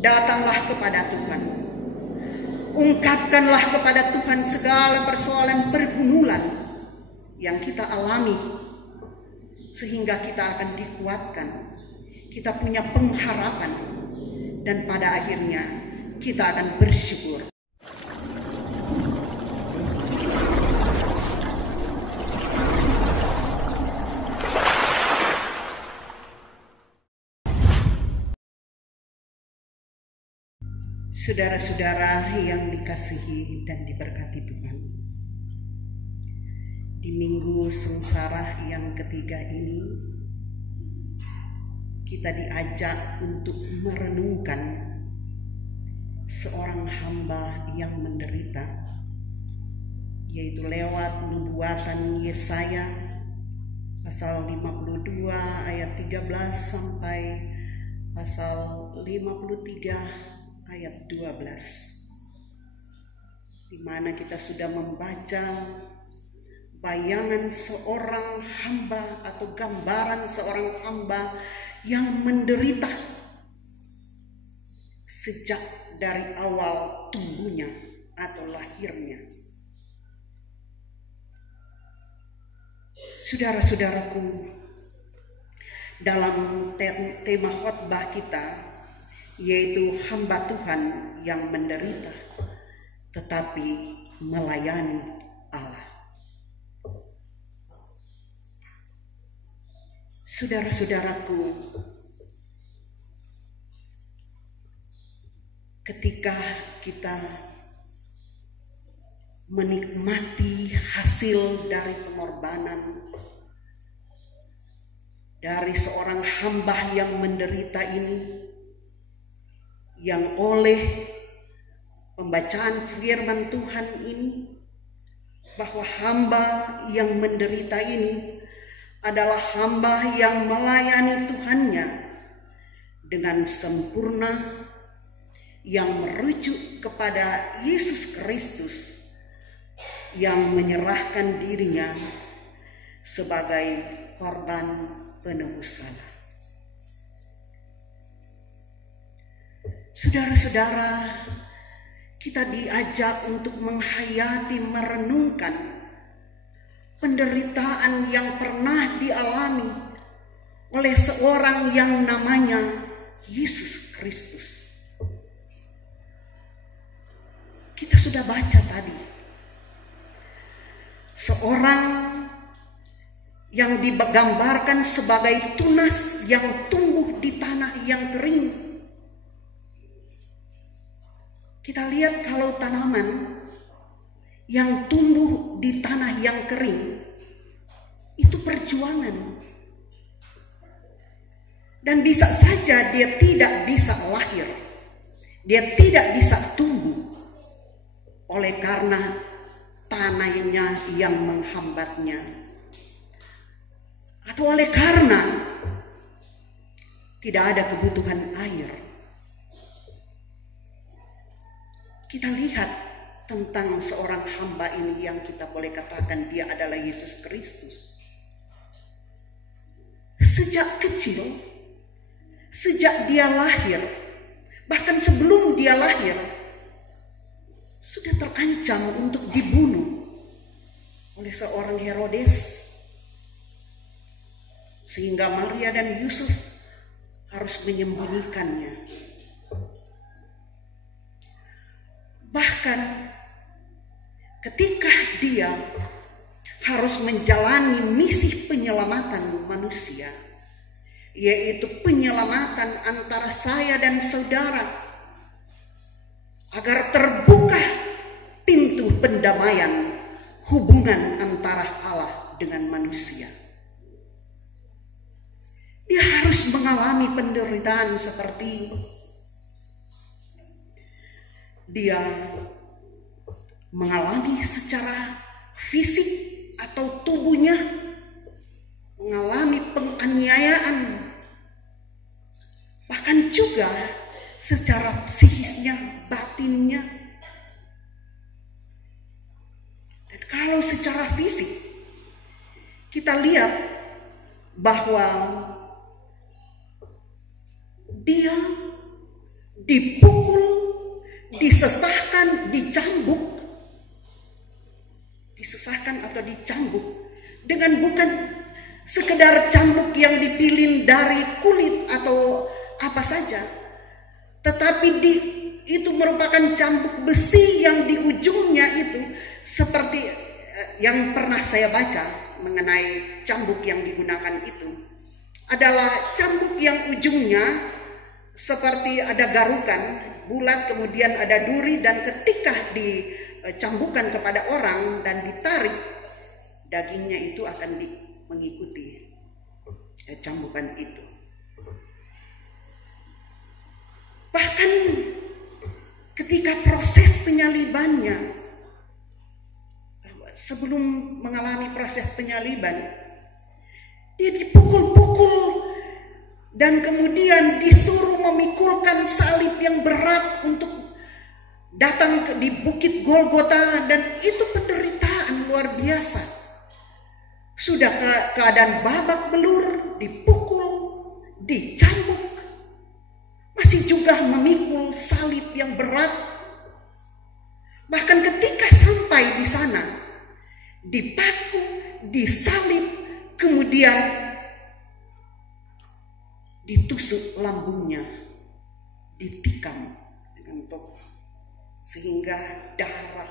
datanglah kepada Tuhan. Ungkapkanlah kepada Tuhan segala persoalan pergumulan yang kita alami, sehingga kita akan dikuatkan, kita punya pengharapan, dan pada akhirnya kita akan bersyukur. Saudara-saudara yang dikasihi dan diberkati Tuhan, di minggu sengsara yang ketiga ini kita diajak untuk merenungkan seorang hamba yang menderita, yaitu lewat nubuatan Yesaya pasal 52 ayat 13 sampai pasal 53 ayat 12, di mana kita sudah membaca bayangan seorang hamba atau gambaran seorang hamba yang menderita sejak dari awal tumbuhnya atau lahirnya. Saudara-saudaraku, dalam tema khotbah kita, yaitu hamba Tuhan yang menderita tetapi melayani Allah. Saudara-saudaraku, ketika kita menikmati hasil dari pengorbanan dari seorang hamba yang menderita ini, yang oleh pembacaan firman Tuhan ini, bahwa hamba yang menderita ini adalah hamba yang melayani Tuhannya dengan sempurna, yang merujuk kepada Yesus Kristus yang menyerahkan dirinya sebagai korban penebus salah. Saudara-saudara, kita diajak untuk menghayati, merenungkan penderitaan yang pernah dialami oleh seorang yang namanya Yesus Kristus. Kita sudah baca tadi, seorang yang digambarkan sebagai tunas yang tumbuh di tanah yang kering. Kita lihat kalau tanaman yang tumbuh di tanah yang kering itu perjuangan, dan bisa saja dia tidak bisa lahir, dia tidak bisa tumbuh oleh karena tanahnya yang menghambatnya, atau oleh karena tidak ada kebutuhan air. Kita lihat tentang seorang hamba ini yang kita boleh katakan dia adalah Yesus Kristus. Sejak kecil, sejak dia lahir, bahkan sebelum dia lahir, sudah terancam untuk dibunuh oleh seorang Herodes, sehingga Maria dan Yusuf harus menyembunyikannya. Bahkan ketika dia harus menjalani misi penyelamatan manusia, yaitu penyelamatan antara saya dan saudara, agar terbuka pintu pendamaian hubungan antara Allah dengan manusia. Dia harus mengalami penderitaan seperti dia mengalami secara fisik atau tubuhnya, mengalami penganiayaan, bahkan juga secara psikisnya, batinnya. Dan kalau secara fisik kita lihat bahwa dia dipukul, disesahkan, dicambuk dengan bukan sekedar cambuk yang dipilin dari kulit atau apa saja, tetapi itu merupakan cambuk besi yang di ujungnya itu seperti yang pernah saya baca mengenai cambuk yang digunakan itu adalah cambuk yang ujungnya seperti ada garukan bulat, kemudian ada duri, dan ketika dicambukkan kepada orang dan ditarik, dagingnya itu akan mengikuti cambukan itu. Bahkan ketika proses penyalibannya, sebelum mengalami proses penyaliban, dia dipukul-pukul dan kemudian disuruh memikulkan salib yang berat untuk datang di Bukit Golgota, dan itu penderitaan luar biasa. Sudah keadaan babak belur, dipukul, dicambuk, masih juga memikul salib yang berat. Bahkan ketika sampai di sana, dipaku, disalib, kemudian ditusuk lambungnya, ditikam dengan tongkat sehingga darah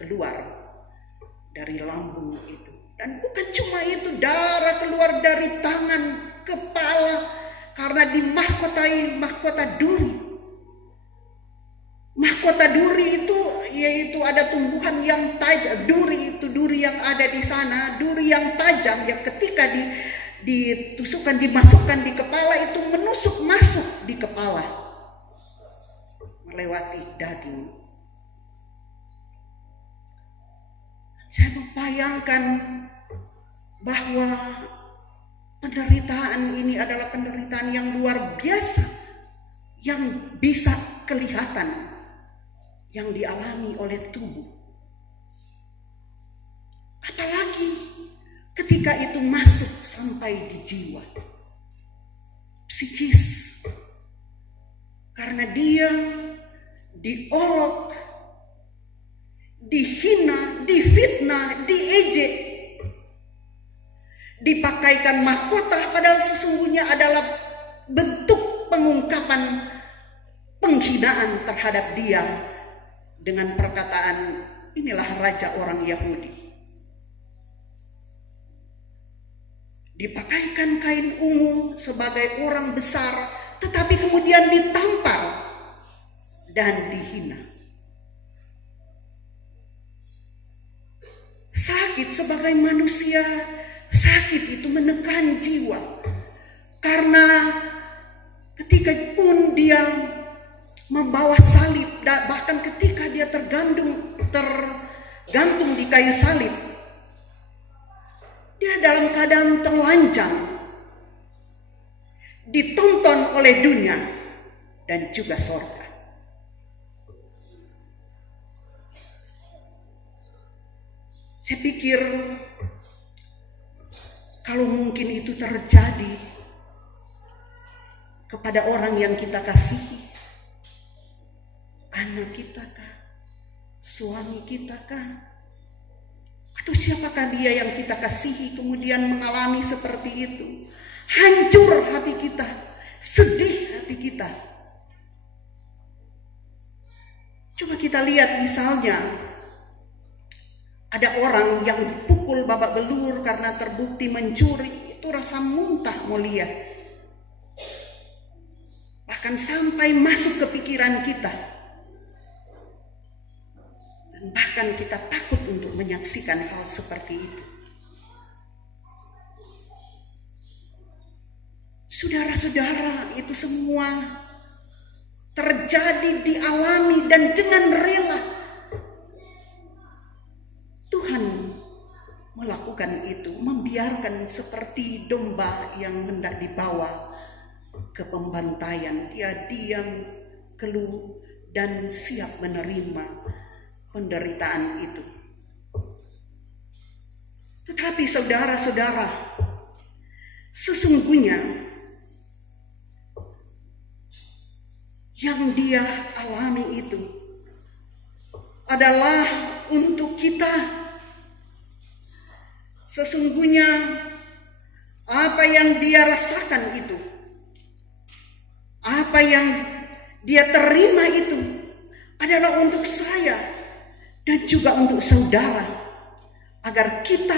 keluar dari lambung itu. Dan bukan cuma itu, darah keluar dari tangan, kepala, karena dimahkotai mahkota duri. Mahkota duri itu yaitu ada tumbuhan yang tajam, duri yang ada di sana, duri yang tajam yang ketika ditusukkan, dimasukkan di kepala itu menusuk masuk di kepala, melewati daging. Saya membayangkan bahwa penderitaan ini adalah penderitaan yang luar biasa, yang bisa kelihatan, yang dialami oleh tubuh. Apalagi ketika itu masuk sampai di jiwa, psikis, karena dia diolok, dihina, difitnah, diejek, dipakaikan mahkota, padahal sesungguhnya adalah bentuk pengungkapan penghinaan terhadap dia dengan perkataan, inilah raja orang Yahudi. Dipakaikan kain ungu sebagai orang besar, tetapi kemudian ditampar dan dihina. Sakit sebagai manusia, sakit itu menekan jiwa. Karena ketika pun dia membawa salib, bahkan ketika dia tergantung di kayu salib, dia dalam keadaan telanjang, ditonton oleh dunia dan juga sorga. Saya pikir kalau mungkin itu terjadi kepada orang yang kita kasihi, anak kita kah, suami kita kah, atau siapakah dia yang kita kasihi kemudian mengalami seperti itu, hancur hati kita, sedih hati kita. Coba kita lihat misalnya, ada orang yang dipukul babak belur karena terbukti mencuri, itu rasa muntah mau lihat. Bahkan sampai masuk ke pikiran kita. Dan bahkan kita takut untuk menyaksikan hal seperti itu. Saudara-saudara, itu semua terjadi, dialami, dan dengan rela. Tuhan melakukan itu, membiarkan seperti domba yang hendak dibawa ke pembantaian. Dia diam, keluh, dan siap menerima penderitaan itu. Tetapi saudara-saudara, sesungguhnya yang dia alami itu adalah untuk kita. Sesungguhnya apa yang dia rasakan itu, apa yang dia terima itu adalah untuk saya dan juga untuk saudara, agar kita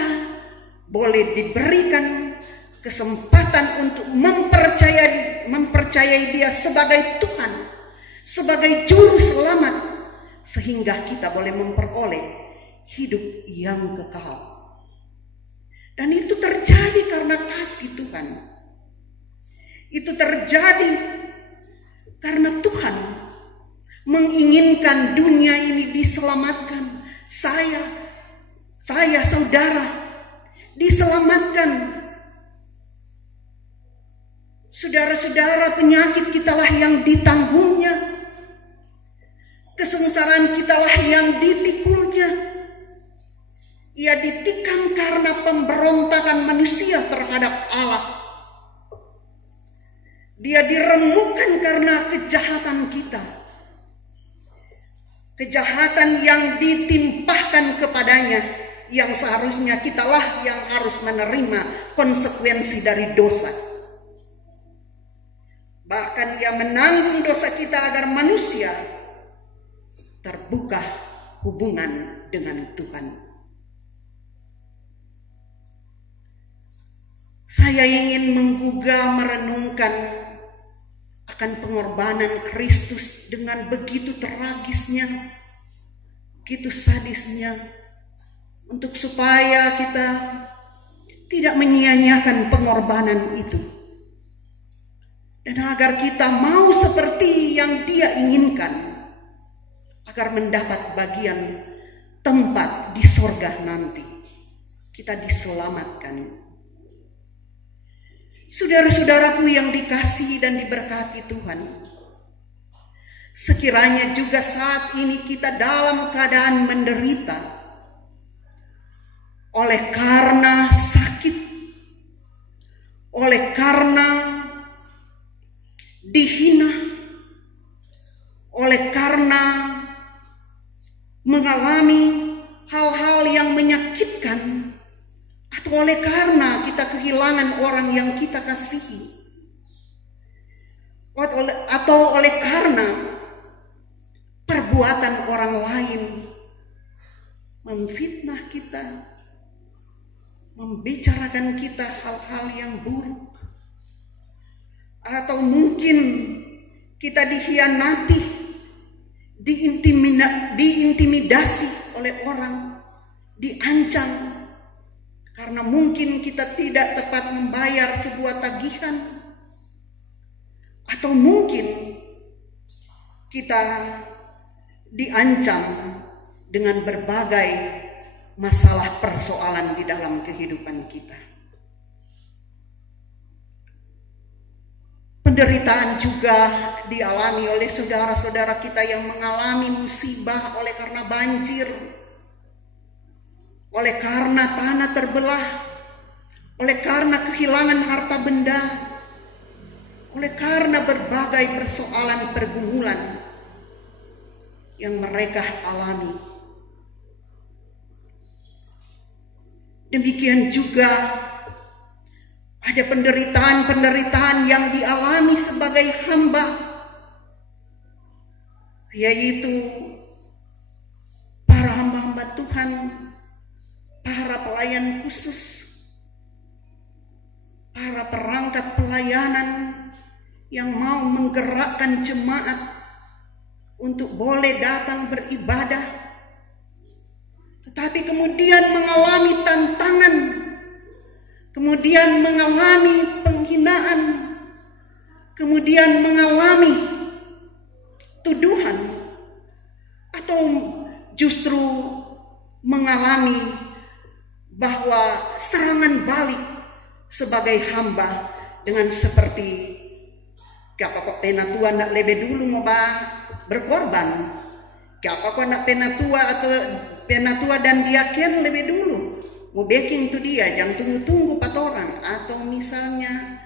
boleh diberikan kesempatan untuk mempercayai dia sebagai Tuhan, sebagai juru selamat, sehingga kita boleh memperoleh hidup yang kekal. Dan itu terjadi karena kasih Tuhan. Itu terjadi karena Tuhan menginginkan dunia ini diselamatkan. Saya saudara, diselamatkan. Saudara-saudara, penyakit kitalah yang ditanggungnya, kesengsaraan kitalah yang dipikulnya. Ia ditikam karena pemberontakan manusia terhadap Allah. Dia diremukkan karena kejahatan kita. Kejahatan yang ditimpahkan kepadanya, yang seharusnya kitalah yang harus menerima konsekuensi dari dosa. Bahkan ia menanggung dosa kita agar manusia terbuka hubungan dengan Tuhan. Saya ingin menggugah merenungkan akan pengorbanan Kristus dengan begitu tragisnya, begitu sadisnya, untuk supaya kita tidak menyia-nyiakan pengorbanan itu, dan agar kita mau seperti yang Dia inginkan, agar mendapat bagian tempat di sorga nanti. Kita diselamatkan. Saudara-saudaraku yang dikasihi dan diberkati Tuhan, sekiranya juga saat ini kita dalam keadaan menderita oleh karena sakit, oleh karena dihina, oleh karena mengalami hal-hal yang menyakitkan, atau oleh karena kita kehilangan orang yang kita kasihi, atau oleh karena perbuatan orang lain memfitnah kita, membicarakan kita hal-hal yang buruk, atau mungkin kita dikhianati, diintimidasi oleh orang, diancam karena mungkin kita tidak tepat membayar sebuah tagihan, atau mungkin kita diancam dengan berbagai masalah persoalan di dalam kehidupan kita. Penderitaan juga dialami oleh saudara-saudara kita yang mengalami musibah oleh karena banjir, oleh karena tanah terbelah, oleh karena kehilangan harta benda, oleh karena berbagai persoalan pergumulan yang mereka alami. Demikian juga ada penderitaan-penderitaan yang dialami sebagai hamba, yaitu para hamba-hamba Tuhan, para pelayan khusus, para perangkat pelayanan yang mau menggerakkan jemaat untuk boleh datang beribadah, tetapi kemudian mengalami tantangan, kemudian mengalami penghinaan, kemudian mengalami tuduhan, atau justru mengalami bahwa serangan balik sebagai hamba dengan seperti kapa penatua nak lebih dulu mau berkorban, kapa nak penatua atau penatua dan diaken lebih dulu mau backing tu dia, jangan tunggu-tunggu 4 orang, atau misalnya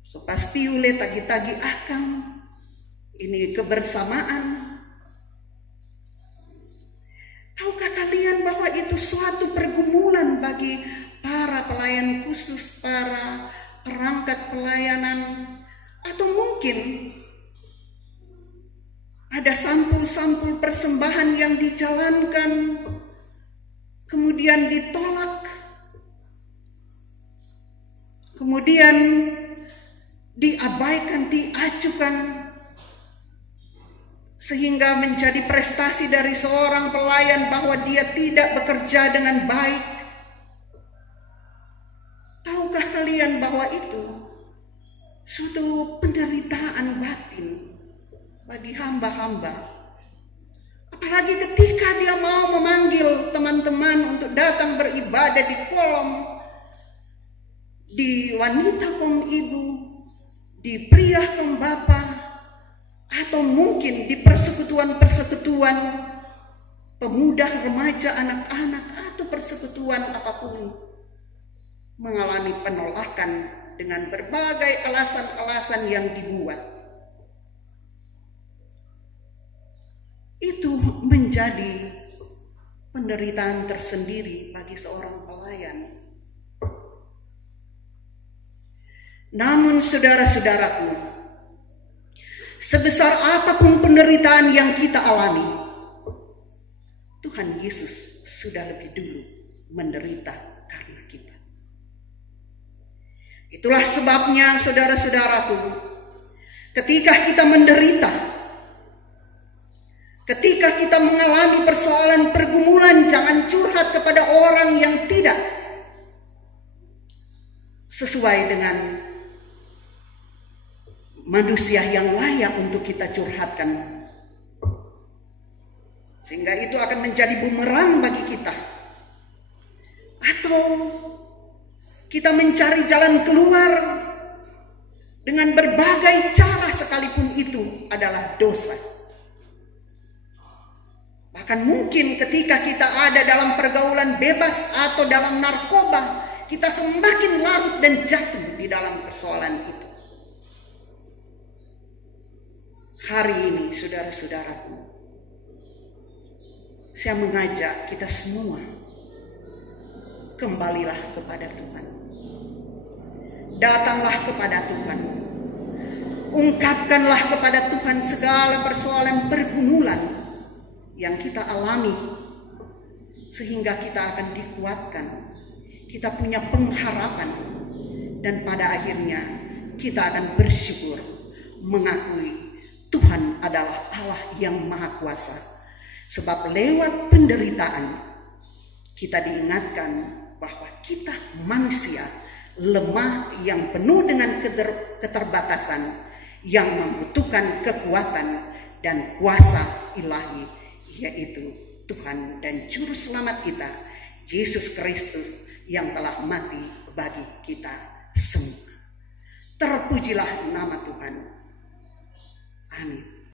so pasti ule tagi-tagi akang ini kebersamaan. Tahukah kalian bahwa itu suatu pergumulan bagi para pelayan khusus, para perangkat pelayanan, atau mungkin ada sampul-sampul persembahan yang dijalankan, kemudian ditolak, kemudian diabaikan, diacukan, sehingga menjadi prestasi dari seorang pelayan bahwa dia tidak bekerja dengan baik. Tahukah kalian bahwa itu suatu penderitaan batin bagi hamba-hamba? Apalagi ketika dia mau memanggil teman-teman untuk datang beribadah di kolom, di wanita kaum ibu, di pria kaum bapak, atau mungkin di persekutuan-persekutuan pemuda, remaja, anak-anak, atau persekutuan apapun, mengalami penolakan dengan berbagai alasan-alasan yang dibuat. Itu menjadi penderitaan tersendiri bagi seorang pelayan. Namun saudara-saudaraku, sebesar apapun penderitaan yang kita alami, Tuhan Yesus sudah lebih dulu menderita karena kita. Itulah sebabnya saudara-saudaraku, ketika kita menderita, ketika kita mengalami persoalan pergumulan, jangan curhat kepada orang yang tidak sesuai dengan manusia yang layak untuk kita curhatkan, sehingga itu akan menjadi bumerang bagi kita. Atau kita mencari jalan keluar dengan berbagai cara, sekalipun itu adalah dosa. Bahkan mungkin ketika kita ada dalam pergaulan bebas atau dalam narkoba, kita semakin larut dan jatuh di dalam persoalan itu. Hari ini saudara-saudaraku, saya mengajak kita semua, kembalilah kepada Tuhan. Datanglah kepada Tuhan. Ungkapkanlah kepada Tuhan segala persoalan pergumulan yang kita alami, sehingga kita akan dikuatkan. Kita punya pengharapan, dan pada akhirnya kita akan bersyukur, mengakui Tuhan adalah Allah yang Maha Kuasa. Sebab lewat penderitaan kita diingatkan bahwa kita manusia lemah yang penuh dengan keterbatasan, yang membutuhkan kekuatan dan kuasa ilahi, yaitu Tuhan dan Juru Selamat kita, Yesus Kristus, yang telah mati bagi kita semua. Terpujilah nama Tuhan. Amin.